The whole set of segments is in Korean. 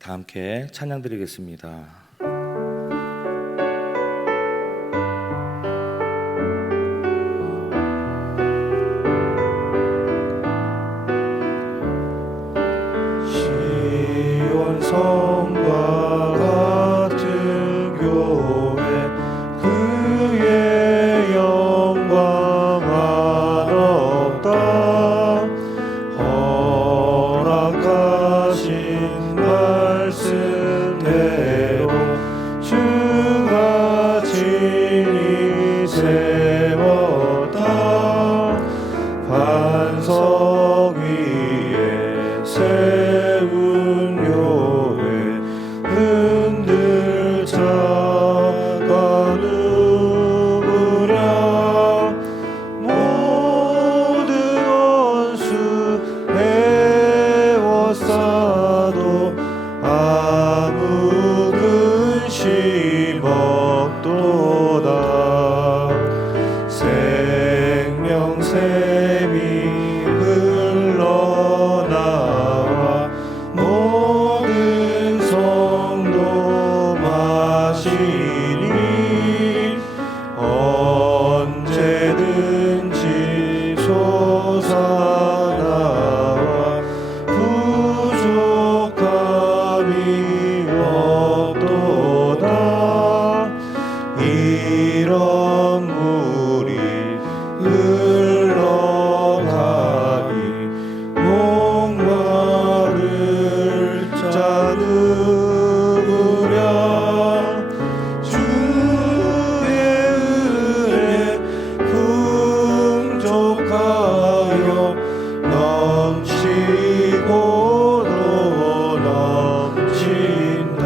다 함께 찬양 드리겠습니다. 시온 성과 같은 교회 그의 영광은 없다. 허락하신 말씀대로 주가 진히 세웠다. 반석 위에 세운 교회 흔들 자가 누구랴. 모든 원수 에워싸도 아무 근심 없도다. 생명샘이 흘러나와 모든 성도 마시니 언제든지 솟아나와 부족함이 없도다. 이런 물이 흘러가니 목마를 자 누구랴. 주의 은혜 풍족하여 넘치고도 넘친다.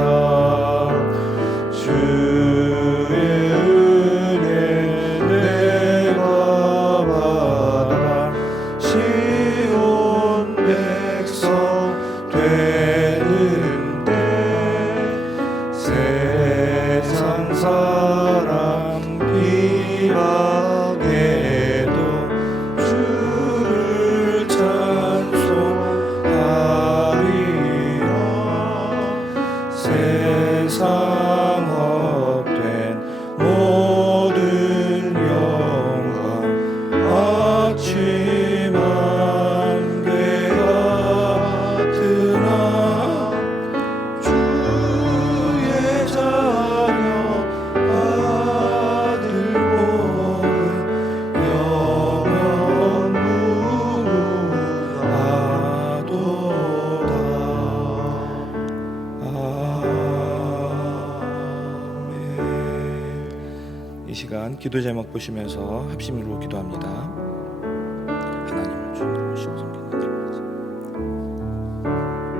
주의 은혜 내가 받아 시온 백성 되는데. 세상 사람 비방해도 주를 찬송하리라. 세상 헛된 모든 영광 아침 안개 같으나 주의 이 시간 기도 제목 보시면서 합심으로 기도합니다. 하나님을 주님으로 모시고 섬기는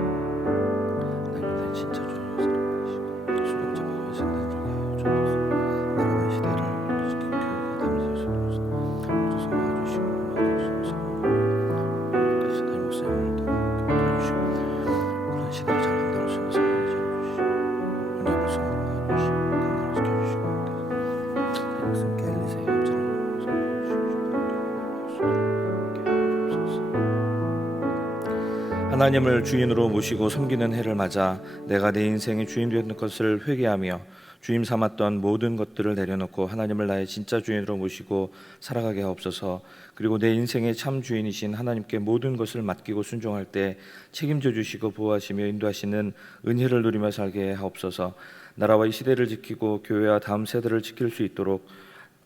일을 하자. 하나님 진짜 주님을 사랑하시고 수령자가 회신된 중에 하여 주옵소서. 나라와 시대를 지키고 교회가 담대할 수 있도록 모두 도와주시고 막아주소서. 시대 목사님을 도와주시고 그런 시대를 잘 감당할 수 있는 성령을 주시고 은혜를 성령 막아주시고 건강을 지켜주시고 말씀께 엘리사의 감찰을 하나님을 주인으로 모시고 섬기는 해를 맞아 내가 내 인생의 주인 되었던 것을 회개하며 주임 삼았던 모든 것들을 내려놓고 하나님을 나의 진짜 주인으로 모시고 살아가게 하옵소서. 그리고 내 인생의 참 주인이신 하나님께 모든 것을 맡기고 순종할 때 책임져 주시고 보호하시며 인도하시는 은혜를 누리며 살게 하옵소서. 나라와 이 시대를 지키고 교회와 다음 세대를 지킬 수 있도록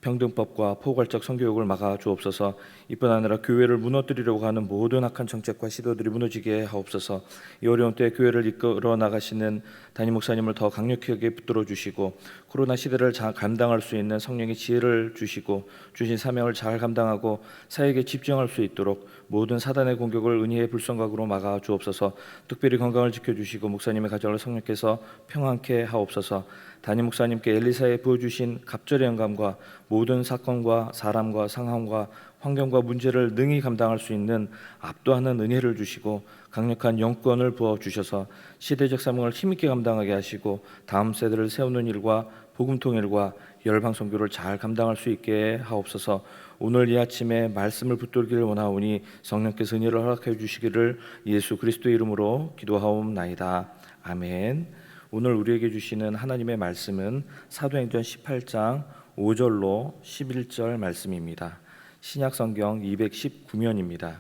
평등법과 포괄적 성교육을 막아 주옵소서. 이뿐 아니라 교회를 무너뜨리려고 하는 모든 악한 정책과 시도들이 무너지게 하옵소서. 이 어려운 때에 교회를 이끌어 나가시는 담임 목사님을 더 강력하게 붙들어 주시고 코로나 시대를 잘 감당할 수 있는 성령의 지혜를 주시고 주신 사명을 잘 감당하고 사역에 집중할 수 있도록 모든 사단의 공격을 은혜의 불성각으로 막아 주옵소서. 특별히 건강을 지켜주시고 목사님의 가정을 성령께서 평안케 하옵소서. 담임 목사님께 엘리사에 부어주신 갑절의 영감과 모든 사건과 사람과 상황과 환경과 문제를 능히 감당할 수 있는 압도하는 은혜를 주시고 강력한 영권을 부어주셔서 시대적 사명을 힘있게 감당하게 하시고 다음 세대를 세우는 일과 복음 통일과 열방 선교를 잘 감당할 수 있게 하옵소서. 오늘 이 아침에 말씀을 붙들기를 원하오니 성령께서 은혜를 허락해 주시기를 예수 그리스도의 이름으로 기도하옵나이다. 아멘. 오늘 우리에게 주시는 하나님의 말씀은 사도행전 18장 5절로 11절 말씀입니다. 신약성경 219면입니다.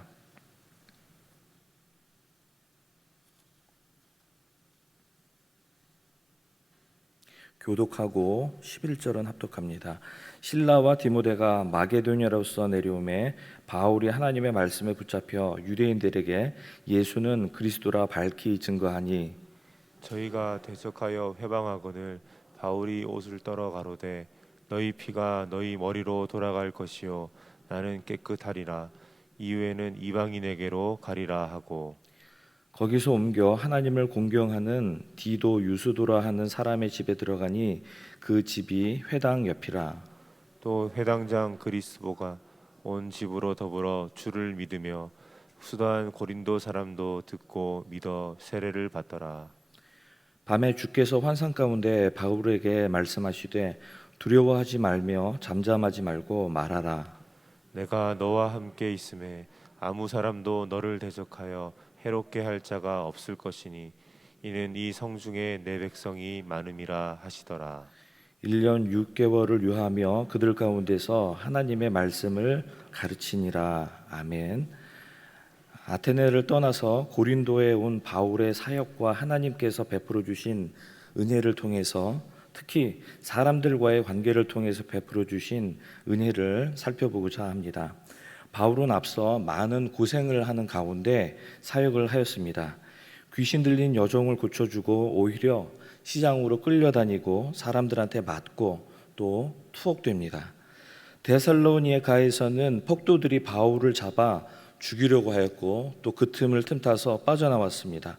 교독하고 11절은 합독합니다. 실라와 디모데가 마게도냐로서 내려오매 바울이 하나님의 말씀에 붙잡혀 유대인들에게 예수는 그리스도라 밝히 증거하니 저희가 대적하여 회방하거늘 바울이 옷을 떨어 가로되 너희 피가 너희 머리로 돌아갈 것이요 나는 깨끗하리라. 이후에는 이방인에게로 가리라 하고 거기서 옮겨 하나님을 공경하는 디도 유스도라 하는 사람의 집에 들어가니 그 집이 회당 옆이라. 또 회당장 그리스보가 온 집으로 더불어 주를 믿으며 수도한 고린도 사람도 듣고 믿어 세례를 받더라. 밤에 주께서 환상 가운데 바울에게 말씀하시되 두려워하지 말며 잠잠하지 말고 말하라. 내가 너와 함께 있음에 아무 사람도 너를 대적하여 해롭게 할 자가 없을 것이니 이는 이 성중에 내 백성이 많음이라 하시더라. 1년 6개월을 유하며 그들 가운데서 하나님의 말씀을 가르치니라. 아멘. 아테네를 떠나서 고린도에 온 바울의 사역과 하나님께서 베풀어 주신 은혜를 통해서 특히 사람들과의 관계를 통해서 베풀어 주신 은혜를 살펴보고자 합니다. 바울은 앞서 많은 고생을 하는 가운데 사역을 하였습니다. 귀신 들린 여종을 고쳐주고 오히려 시장으로 끌려다니고 사람들한테 맞고 또 투옥됩니다. 데살로니가에서는 폭도들이 바울을 잡아 죽이려고 하였고 또 그 틈을 틈타서 빠져나왔습니다.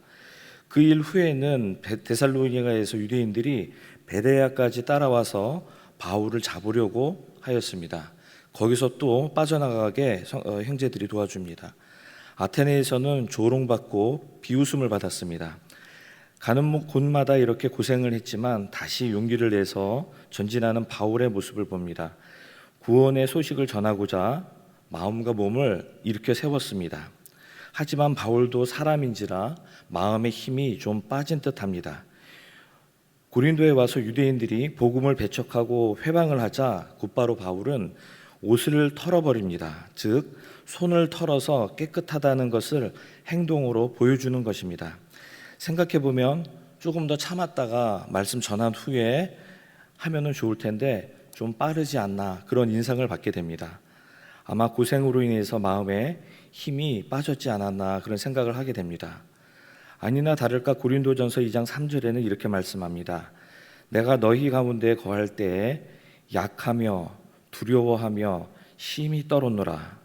그 일 후에는 데살로니가에서 유대인들이 베레아까지 따라와서 바울을 잡으려고 하였습니다. 거기서 또 빠져나가게 형제들이 도와줍니다. 아테네에서는 조롱받고 비웃음을 받았습니다. 가는 곳마다 이렇게 고생을 했지만 다시 용기를 내서 전진하는 바울의 모습을 봅니다. 구원의 소식을 전하고자 마음과 몸을 일으켜 세웠습니다. 하지만 바울도 사람인지라 마음의 힘이 좀 빠진 듯합니다. 고린도에 와서 유대인들이 복음을 배척하고 회방을 하자 곧바로 바울은 옷을 털어버립니다. 즉 손을 털어서 깨끗하다는 것을 행동으로 보여주는 것입니다. 생각해보면 조금 더 참았다가 말씀 전한 후에 하면은 좋을 텐데 좀 빠르지 않나 그런 인상을 받게 됩니다. 아마 고생으로 인해서 마음에 힘이 빠졌지 않았나 그런 생각을 하게 됩니다. 아니나 다를까 고린도전서 2장 3절에는 이렇게 말씀합니다. 내가 너희 가운데 거할 때에 약하며 두려워하며 심히 떨었노라.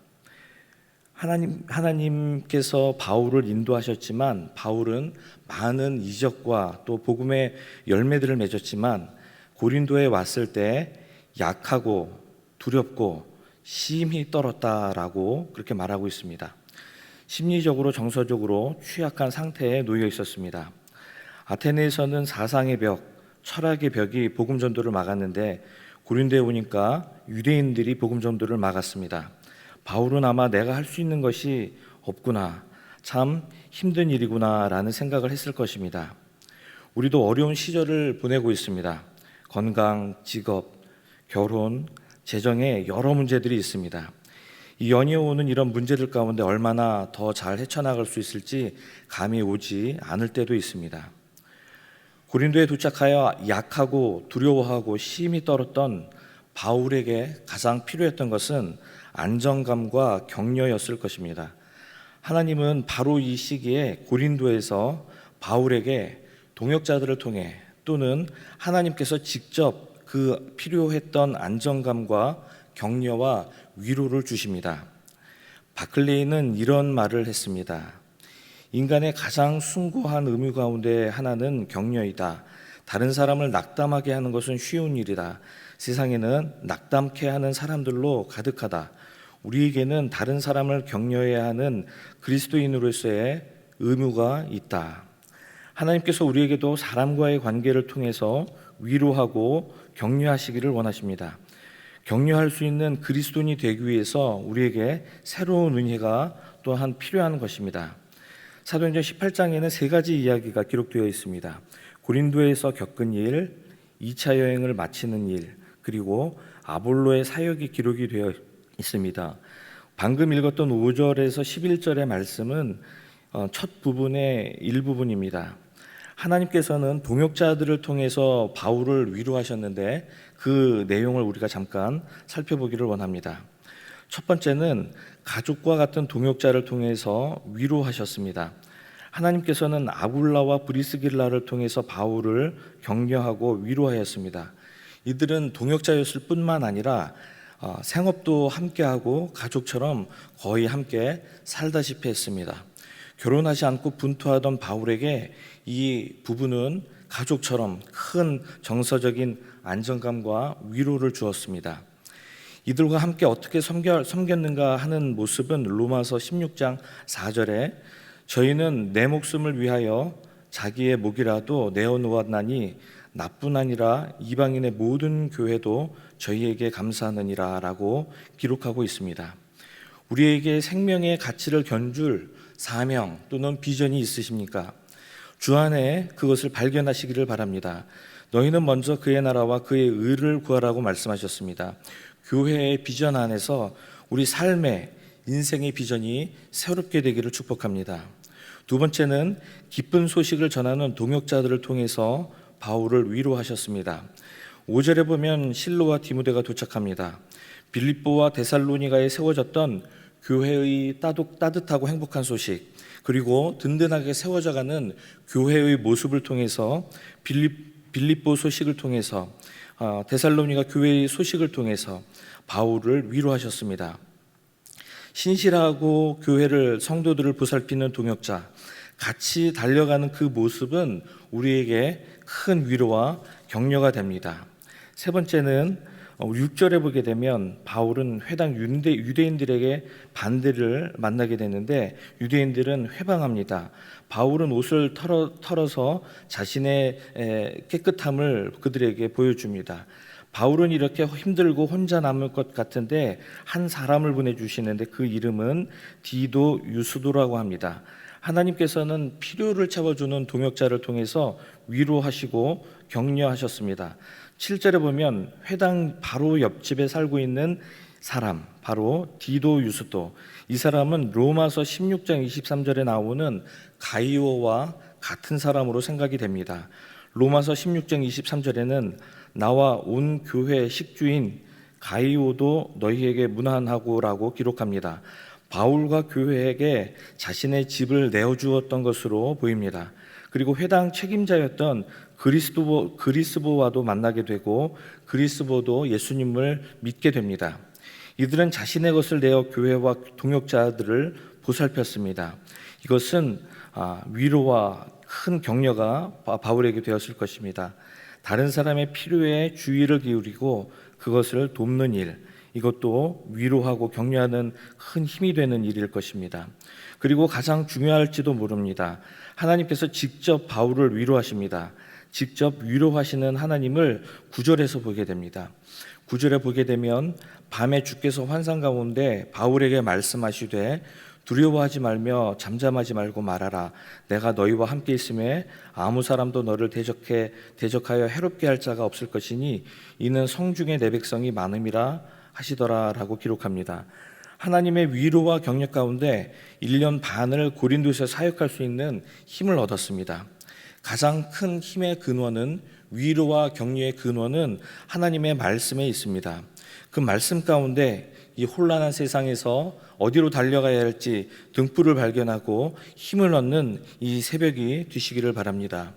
하나님께서 바울을 인도하셨지만 바울은 많은 이적과 또 복음의 열매들을 맺었지만 고린도에 왔을 때 약하고 두렵고 심히 떨었다라고 그렇게 말하고 있습니다. 심리적으로 정서적으로 취약한 상태에 놓여 있었습니다. 아테네에서는 사상의 벽, 철학의 벽이 복음 전도를 막았는데 고린도에 오니까 유대인들이 복음 전도를 막았습니다. 바울은 아마 내가 할 수 있는 것이 없구나, 참 힘든 일이구나 라는 생각을 했을 것입니다. 우리도 어려운 시절을 보내고 있습니다. 건강, 직업, 결혼, 재정에 여러 문제들이 있습니다. 이 연이어오는 이런 문제들 가운데 얼마나 더 잘 헤쳐나갈 수 있을지 감이 오지 않을 때도 있습니다. 고린도에 도착하여 약하고 두려워하고 심히 떨었던 바울에게 가장 필요했던 것은 안정감과 격려였을 것입니다. 하나님은 바로 이 시기에 고린도에서 바울에게 동역자들을 통해 또는 하나님께서 직접 그 필요했던 안정감과 격려와 위로를 주십니다. 바클레이는 이런 말을 했습니다. 인간의 가장 숭고한 의무 가운데 하나는 격려이다. 다른 사람을 낙담하게 하는 것은 쉬운 일이다. 세상에는 낙담케 하는 사람들로 가득하다. 우리에게는 다른 사람을 격려해야 하는 그리스도인으로서의 의무가 있다. 하나님께서 우리에게도 사람과의 관계를 통해서 위로하고 격려하시기를 원하십니다. 격려할 수 있는 그리스도인이 되기 위해서 우리에게 새로운 은혜가 또한 필요한 것입니다. 사도행전 18장에는 세 가지 이야기가 기록되어 있습니다. 고린도에서 겪은 일, 2차 여행을 마치는 일, 그리고 아볼로의 사역이 기록이 되어 있습니다. 방금 읽었던 5절에서 11절의 말씀은 첫 부분의 일부분입니다. 하나님께서는 동역자들을 통해서 바울을 위로하셨는데 그 내용을 우리가 잠깐 살펴보기를 원합니다. 첫 번째는 가족과 같은 동역자를 통해서 위로하셨습니다. 하나님께서는 아굴라와 브리스길라를 통해서 바울을 격려하고 위로하였습니다. 이들은 동역자였을 뿐만 아니라 생업도 함께하고 가족처럼 거의 함께 살다시피 했습니다. 결혼하지 않고 분투하던 바울에게 이 부부는 가족처럼 큰 정서적인 안정감과 위로를 주었습니다. 이들과 함께 어떻게 섬겼는가 하는 모습은 로마서 16장 4절에 저희는 내 목숨을 위하여 자기의 목이라도 내어놓았나니 나뿐 아니라 이방인의 모든 교회도 저희에게 감사하느니라 라고 기록하고 있습니다. 우리에게 생명의 가치를 견줄 사명 또는 비전이 있으십니까? 주 안에 그것을 발견하시기를 바랍니다. 너희는 먼저 그의 나라와 그의 의를 구하라고 말씀하셨습니다. 교회의 비전 안에서 우리 삶의 인생의 비전이 새롭게 되기를 축복합니다. 두 번째는 기쁜 소식을 전하는 동역자들을 통해서 바울을 위로하셨습니다. 5절에 보면 실로와 디모데가 도착합니다. 빌립보와 데살로니가에 세워졌던 교회의 따뜻하고 행복한 소식, 그리고 든든하게 세워져가는 교회의 모습을 통해서 빌립보 소식을 통해서 데살로니가 교회의 소식을 통해서 바울을 위로하셨습니다. 신실하고 교회를 성도들을 보살피는 동역자, 같이 달려가는 그 모습은 우리에게 큰 위로와 격려가 됩니다. 세 번째는 6절에 보게 되면 바울은 회당 유대인들에게 반대를 만나게 되는데 유대인들은 회방합니다. 바울은 옷을 털어서 자신의 깨끗함을 그들에게 보여줍니다. 바울은 이렇게 힘들고 혼자 남을 것 같은데 한 사람을 보내주시는데 그 이름은 디도 유스도라고 합니다. 하나님께서는 필요를 채워주는 동역자를 통해서 위로하시고 격려하셨습니다. 7절에 보면 회당 바로 옆집에 살고 있는 사람, 바로 디도 유스도, 이 사람은 로마서 16장 23절에 나오는 가이오와 같은 사람으로 생각이 됩니다. 로마서 16장 23절에는 나와 온 교회 식주인 가이오도 너희에게 문안하고 라고 기록합니다. 바울과 교회에게 자신의 집을 내어주었던 것으로 보입니다. 그리고 회당 책임자였던 그리스보와도 만나게 되고 그리스보도 예수님을 믿게 됩니다. 이들은 자신의 것을 내어 교회와 동역자들을 보살폈습니다. 이것은 위로와 큰 격려가 바울에게 되었을 것입니다. 다른 사람의 필요에 주의를 기울이고 그것을 돕는 일, 이것도 위로하고 격려하는 큰 힘이 되는 일일 것입니다. 그리고 가장 중요할지도 모릅니다. 하나님께서 직접 바울을 위로하십니다. 직접 위로하시는 하나님을 9절에서 보게 됩니다. 9절에 보게 되면 밤에 주께서 환상 가운데 바울에게 말씀하시되 두려워하지 말며 잠잠하지 말고 말하라. 내가 너희와 함께 있음에 아무 사람도 너를 대적하여 해롭게 할 자가 없을 것이니 이는 성중에 내 백성이 많음이라 하시더라라고 기록합니다. 하나님의 위로와 격려 가운데 1년 반을 고린도에서 사역할 수 있는 힘을 얻었습니다. 가장 큰 힘의 근원은, 위로와 격려의 근원은 하나님의 말씀에 있습니다. 그 말씀 가운데 이 혼란한 세상에서 어디로 달려가야 할지 등불을 발견하고 힘을 얻는 이 새벽이 되시기를 바랍니다.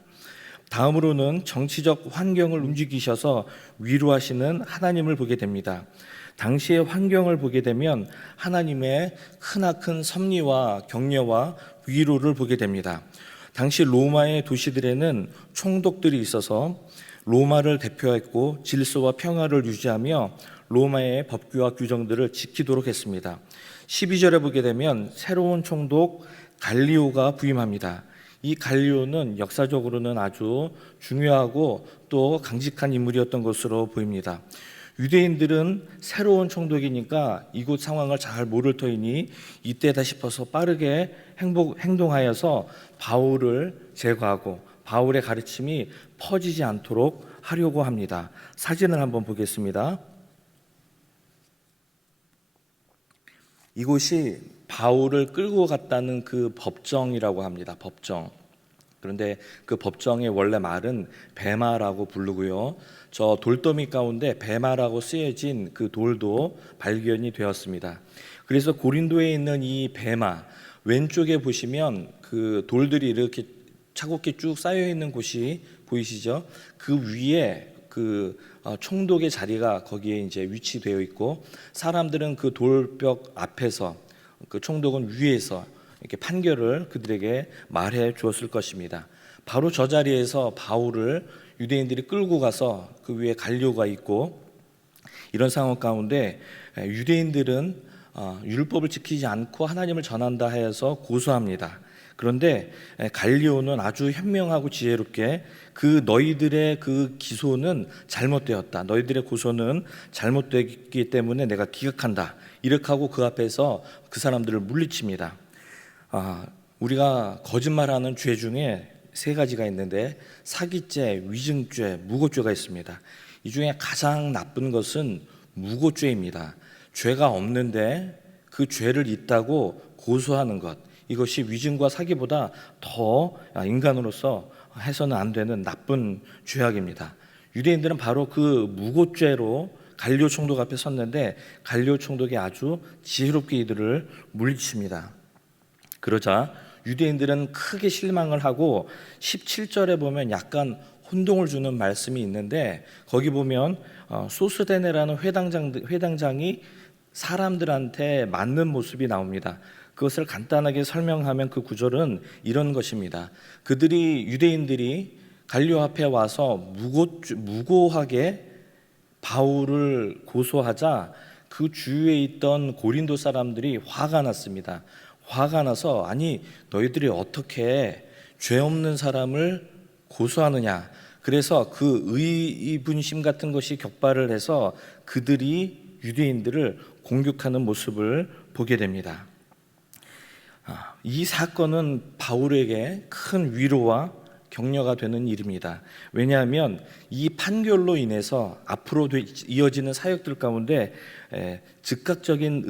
다음으로는 정치적 환경을 움직이셔서 위로하시는 하나님을 보게 됩니다. 당시의 환경을 보게 되면 하나님의 크나큰 섭리와 격려와 위로를 보게 됩니다. 당시 로마의 도시들에는 총독들이 있어서 로마를 대표했고 질서와 평화를 유지하며 로마의 법규와 규정들을 지키도록 했습니다. 12절에 보게 되면 새로운 총독 갈리오가 부임합니다. 이 갈리오는 역사적으로는 아주 중요하고 또 강직한 인물이었던 것으로 보입니다. 유대인들은 새로운 총독이니까 이곳 상황을 잘 모를 터이니 이때다 싶어서 빠르게 행동하여서 바울을 제거하고 바울의 가르침이 퍼지지 않도록 하려고 합니다. 사진을 한번 보겠습니다. 이곳이 바울을 끌고 갔다는 그 법정이라고 합니다. 법정. 그런데 그 법정의 원래 말은 베마라고 부르고요. 저 돌더미 가운데 베마라고 쓰여진 그 돌도 발견이 되었습니다. 그래서 고린도에 있는 이 베마, 왼쪽에 보시면 그 돌들이 이렇게 차곡히 쭉 쌓여 있는 곳이 보이시죠? 그 위에 그 총독의 자리가 거기에 이제 위치되어 있고 사람들은 그 돌벽 앞에서 그 총독은 위에서 이렇게 판결을 그들에게 말해 주었을 것입니다. 바로 저 자리에서 바울을 유대인들이 끌고 가서 그 위에 갈료가 있고 이런 상황 가운데 유대인들은 율법을 지키지 않고 하나님을 전한다 해서 고소합니다. 그런데 갈리오는 아주 현명하고 지혜롭게 그 너희들의 그 기소는 잘못되었다. 너희들의 고소는 잘못되기 때문에 내가 기각한다. 이렇게 하고 그 앞에서 그 사람들을 물리칩니다. 우리가 거짓말하는 죄 중에 세 가지가 있는데 사기죄, 위증죄, 무고죄가 있습니다. 이 중에 가장 나쁜 것은 무고죄입니다. 죄가 없는데 그 죄를 있다고 고소하는 것, 이것이 위증과 사기보다 더 인간으로서 해서는 안 되는 나쁜 죄악입니다. 유대인들은 바로 그 무고죄로 갈리오 총독 앞에 섰는데 갈리오 총독이 아주 지혜롭게 이들을 물리칩니다. 그러자 유대인들은 크게 실망을 하고 17절에 보면 약간 혼동을 주는 말씀이 있는데 거기 보면 소스데네라는 회당장이 사람들한테 맞는 모습이 나옵니다. 그것을 간단하게 설명하면 그 구절은 이런 것입니다. 유대인들이 갈리오 앞에 와서 무고하게 바울을 고소하자 그 주위에 있던 고린도 사람들이 화가 났습니다. 화가 나서 아니 너희들이 어떻게 죄 없는 사람을 고소하느냐. 그래서 그 의분심 같은 것이 격발을 해서 그들이 유대인들을 공격하는 모습을 보게 됩니다. 이 사건은 바울에게 큰 위로와 격려가 되는 일입니다. 왜냐하면 이 판결로 인해서 앞으로 이어지는 사역들 가운데 즉각적인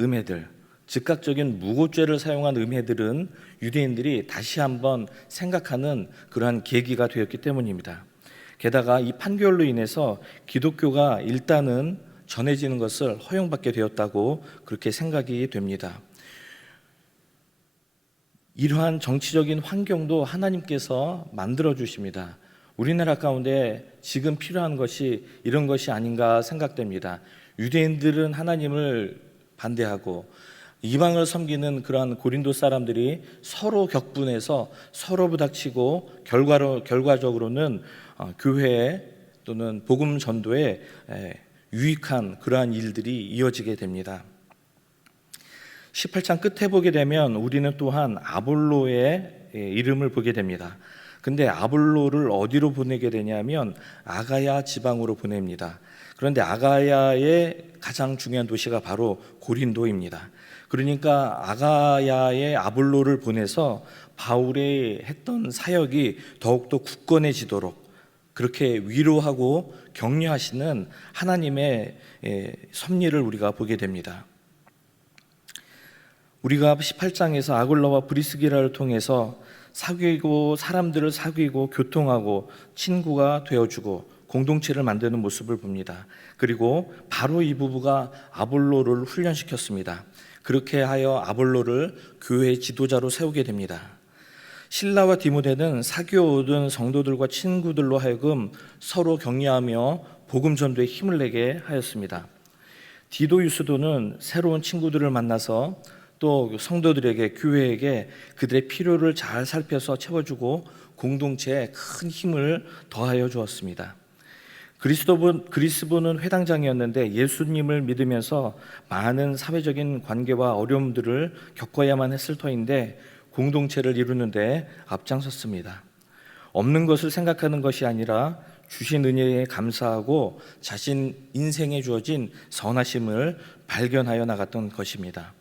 무고죄를 사용한 음해들은 유대인들이 다시 한번 생각하는 그러한 계기가 되었기 때문입니다. 게다가 이 판결로 인해서 기독교가 일단은 전해지는 것을 허용받게 되었다고 그렇게 생각이 됩니다. 이러한 정치적인 환경도 하나님께서 만들어 주십니다. 우리나라 가운데 지금 필요한 것이 이런 것이 아닌가 생각됩니다. 유대인들은 하나님을 반대하고 이방을 섬기는 그러한 고린도 사람들이 서로 격분해서 서로 부닥치고 결과적으로는 교회 또는 복음 전도에 유익한 그러한 일들이 이어지게 됩니다. 18장 끝에 보게 되면 우리는 또한 아볼로의 이름을 보게 됩니다. 근데 아볼로를 어디로 보내게 되냐면 아가야 지방으로 보냅니다. 그런데 아가야의 가장 중요한 도시가 바로 고린도입니다. 그러니까 아가야의 아볼로를 보내서 바울의 했던 사역이 더욱더 굳건해지도록 그렇게 위로하고 격려하시는 하나님의 섭리를 우리가 보게 됩니다. 우리가 18장에서 아굴라와 브리스기라를 통해서 사람들을 사귀고 교통하고 친구가 되어주고 공동체를 만드는 모습을 봅니다. 그리고 바로 이 부부가 아볼로를 훈련시켰습니다. 그렇게 하여 아볼로를 교회의 지도자로 세우게 됩니다. 실라와 디모데는 사귀어오던 성도들과 친구들로 하여금 서로 격려하며 복음 전도에 힘을 내게 하였습니다. 디도 유스도는 새로운 친구들을 만나서 또 성도들에게 교회에게 그들의 필요를 잘 살펴서 채워주고 공동체에 큰 힘을 더하여 주었습니다. 그리스도는 회당장이었는데 예수님을 믿으면서 많은 사회적인 관계와 어려움들을 겪어야만 했을 터인데 공동체를 이루는데 앞장섰습니다. 없는 것을 생각하는 것이 아니라 주신 은혜에 감사하고 자신 인생에 주어진 선하심을 발견하여 나갔던 것입니다.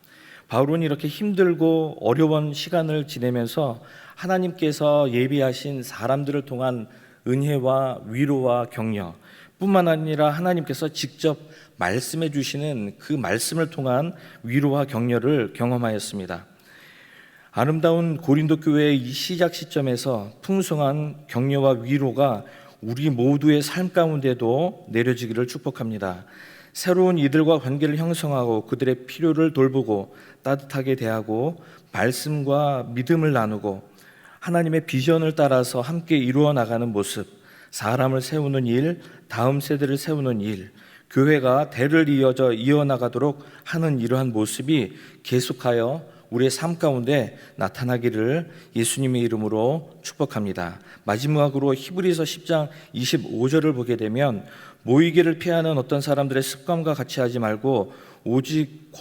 바울은 이렇게 힘들고 어려운 시간을 지내면서 하나님께서 예비하신 사람들을 통한 은혜와 위로와 격려 뿐만 아니라 하나님께서 직접 말씀해 주시는 그 말씀을 통한 위로와 격려를 경험하였습니다. 아름다운 고린도 교회의 이 시작 시점에서 풍성한 격려와 위로가 우리 모두의 삶 가운데도 내려지기를 축복합니다. 새로운 이들과 관계를 형성하고 그들의 필요를 돌보고 따뜻하게 대하고 말씀과 믿음을 나누고 하나님의 비전을 따라서 함께 이루어 나가는 모습, 사람을 세우는 일, 다음 세대를 세우는 일, 교회가 대를 이어나가도록 하는 이러한 모습이 계속하여 우리의 삶 가운데 나타나기를 예수님의 이름으로 축복합니다. 마지막으로 히브리서 10장 25절을 보게 되면 모이기를 피하는 어떤 사람들의 습관과 같이 하지 말고 오직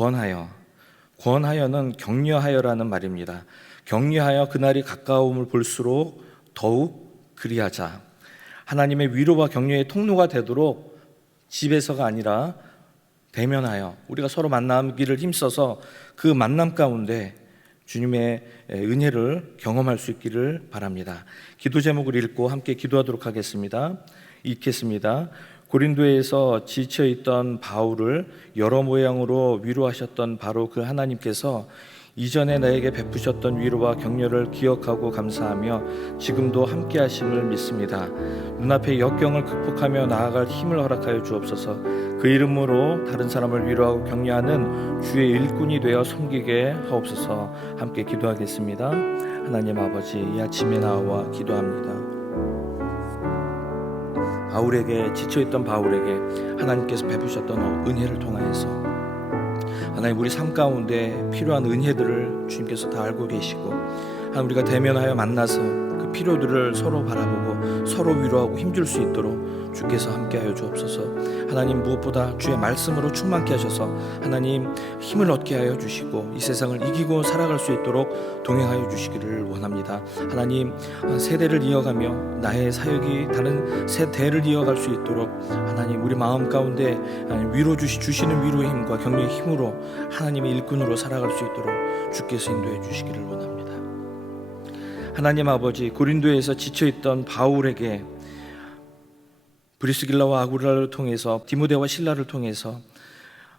권하여는 격려하여라는 말입니다. 격려하여 그날이 가까움을 볼수록 더욱 그리하자. 하나님의 위로와 격려의 통로가 되도록 집에서가 아니라 대면하여 우리가 서로 만나기를 힘써서 그 만남 가운데 주님의 은혜를 경험할 수 있기를 바랍니다. 기도 제목을 읽고 함께 기도하도록 하겠습니다. 읽겠습니다. 고린도에서 지쳐있던 바울을 여러 모양으로 위로하셨던 바로 그 하나님께서 이전에 나에게 베푸셨던 위로와 격려를 기억하고 감사하며 지금도 함께 하심을 믿습니다. 눈앞의 역경을 극복하며 나아갈 힘을 허락하여 주옵소서. 그 이름으로 다른 사람을 위로하고 격려하는 주의 일꾼이 되어 섬기게 하옵소서. 함께 기도하겠습니다. 하나님 아버지, 이 아침에 나와 기도합니다. 지쳐있던 바울에게 하나님께서 베푸셨던 은혜를 통하여서 하나님 우리 삶 가운데 필요한 은혜들을 주님께서 다 알고 계시고 하나님 우리가 대면하여 만나서 그 필요들을 서로 바라보고 서로 위로하고 힘줄 수 있도록 주께서 함께하여 주옵소서. 하나님 무엇보다 주의 말씀으로 충만케 하셔서 하나님 힘을 얻게 하여 주시고 이 세상을 이기고 살아갈 수 있도록 동행하여 주시기를 원합니다. 하나님 세대를 이어가며 나의 사역이 다른 세대를 이어갈 수 있도록 하나님 우리 마음 가운데 주시는 위로의 힘과 격려의 힘으로 하나님의 일꾼으로 살아갈 수 있도록 주께서 인도해 주시기를 원합니다. 하나님 아버지, 고린도에서 지쳐있던 바울에게 브리스길라와 아굴라를 통해서 디모데와 실라를 통해서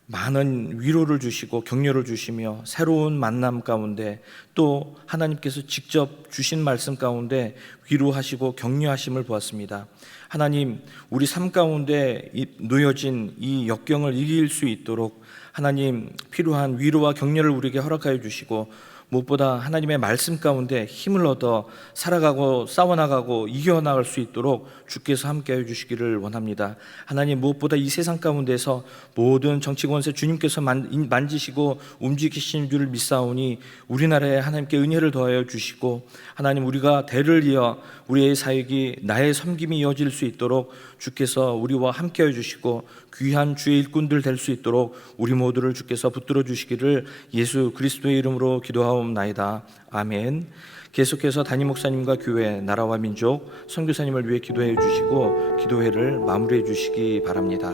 많은 위로를 주시고 격려를 주시며 새로운 만남 가운데 또 하나님께서 직접 주신 말씀 가운데 위로하시고 격려하심을 보았습니다. 하나님 우리 삶 가운데 놓여진 이 역경을 이길 수 있도록 하나님 필요한 위로와 격려를 우리에게 허락하여 주시고 무엇보다 하나님의 말씀 가운데 힘을 얻어 살아가고 싸워나가고 이겨나갈 수 있도록 주께서 함께해 주시기를 원합니다. 하나님, 무엇보다 이 세상 가운데서 모든 정치권세 주님께서 만지시고 움직이신 줄을 믿사오니 우리나라에 하나님께 은혜를 더하여 주시고, 하나님, 우리가 대를 이어 우리의 사역이 나의 섬김이 이어질 수 있도록 주께서 우리와 함께해 주시고 귀한 주의 일꾼들 될 수 있도록 우리 모두를 주께서 붙들어 주시기를 예수 그리스도의 이름으로 기도하옵나이다. 아멘. 계속해서 담임 목사님과 교회, 나라와 민족, 선교사님을 위해 기도해 주시고 기도회를 마무리해 주시기 바랍니다.